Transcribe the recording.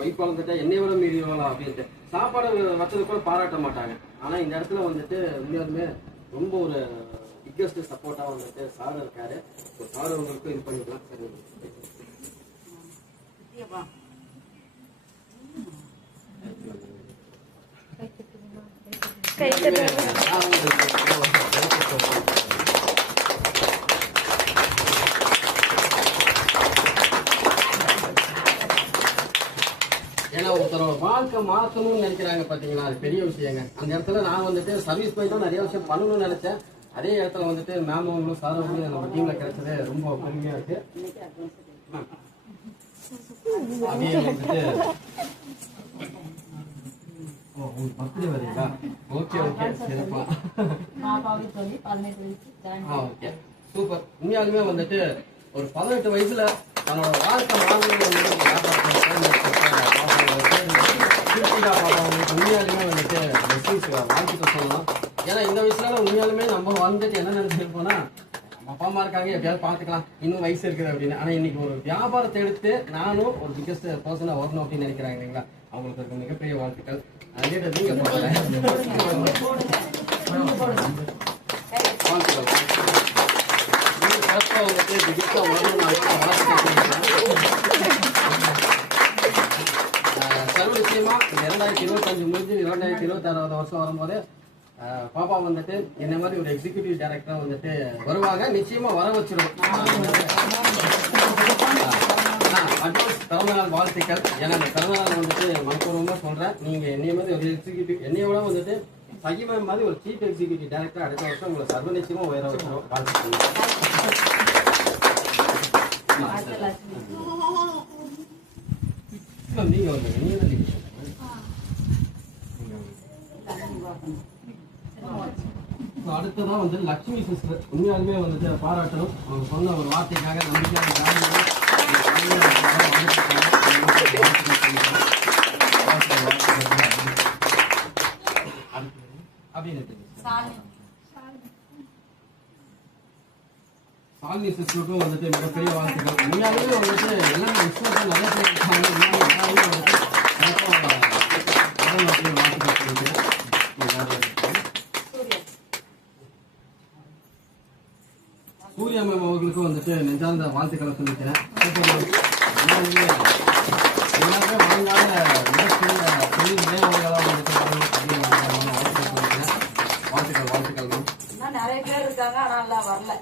Wife வந்துட்டு என்னை விட மீறிடுவாங்களா அப்படின்ட்டு சாப்பாடு வச்சது கூட பாராட்ட மாட்டாங்க. ஆனா இந்த இடத்துல வந்துட்டு உண்மையாலுமே ரொம்ப ஒரு பிக்கஸ்ட் சப்போர்ட்டா வந்துட்டு சார் இருக்காரு. சார் உங்களுக்கு இது பண்ணிக்கலாம். ஏன்னா ஒருத்தர் வாழ்க்கை மாற்றணும்னு நினைக்கிறாங்க பாத்தீங்களா, அது பெரிய விஷயங்க. அந்த இடத்துல நான் வந்துட்டு சர்வீஸ் போய் தான் நிறைய விஷயம் பண்ணணும்னு நினைச்சேன். அதே இடத்துல வந்துட்டு மேமும் சாரும் நம்ம டீம்ல கிடைச்சது ரொம்ப பெருமையா இருக்கு. அப்படியே வந்துட்டு பர்த்டே வரீங்களா? ஓகே ஓகே சிறப்பா. Okay super. உண்மையாலுமே வந்துட்டு ஒரு 18 வயசுல தன்னோட வாழ்க்கை உண்மையாலுமே வந்துட்டு வாழ்த்துக்கள் சொல்லலாம். ஏன்னா இந்த வயசுல உண்மையாலுமே நம்ம வந்துட்டு என்ன நினைச்சிருப்போம்னா நம்ம அப்பா அம்மா இருக்காங்க எப்படியாவது பார்த்துக்கலாம், இன்னும் வயசு இருக்குது அப்படின்னு. ஆனா இன்னைக்கு ஒரு வியாபாரத்தை எடுத்து நானும் ஒரு பிக்கஸ்ட் பர்சனா வரணும் அப்படின்னு நினைக்கிறாங்க இல்லைங்களா, அவங்களுக்கு இருக்க மிகப்பெரிய வாழ்த்துக்கள். நீங்க சர்வ நிச்சயமா 2025 முடிஞ்சு 2026 வருஷம் வரும்போது பாப்பா வந்துட்டு என்ன மாதிரி ஒரு எக்ஸிகியூட்டிவ் டைரக்டரா வந்துட்டு வருவாங்க. நிச்சயமா வர வச்சிருவோம். அட்வான்ஸ் பிறந்தநாள் வாழ்த்துக்கள். ஏன்னா அந்த பிறந்தநாள் வந்துட்டு மனப்பூர்வமா சொல்றேன். நீங்க என்னைய மாதிரி ஒரு எக்ஸிகியூட்டிவ், என்னையோட வந்துட்டு சகிமா மாதிரி ஒரு சீஃப் எக்ஸிகியூட்டிவ் டைரக்டர் அடுத்த வருஷம் உங்களை சர்வ நிச்சயமா உயர வச்சிருவோம். வாழ்த்துக்கள். நீங்க வந்து அடுத்ததா வந்து லட்சுமி சிஸ்டர் உண்மையாலுமே வந்துட்டு பாராட்டணும். அவங்க சொன்ன ஒரு வார்த்தைக்காக நம்பிக்கையாக சாலினி சிஸ்டருக்கும் வந்துட்டு மிகப்பெரிய வாழ்த்துக்கள். உண்மையாலுமே வந்துட்டு எல்லாமே விஸ்வத்தை நிறைய பேர் சூர்யா மேம் அவர்களுக்கும் வந்துட்டு நெஞ்சார்ந்த வாழ்த்துக்களை சொல்லிக்கிறேன். எல்லாருமே வருங்கால தொழில் நிலையங்களாக வந்துட்டு வாழ்த்துக்கள் வாழ்த்துக்கள் மேம். நிறைய பேர் இருக்காங்க, ஆனால் வரல.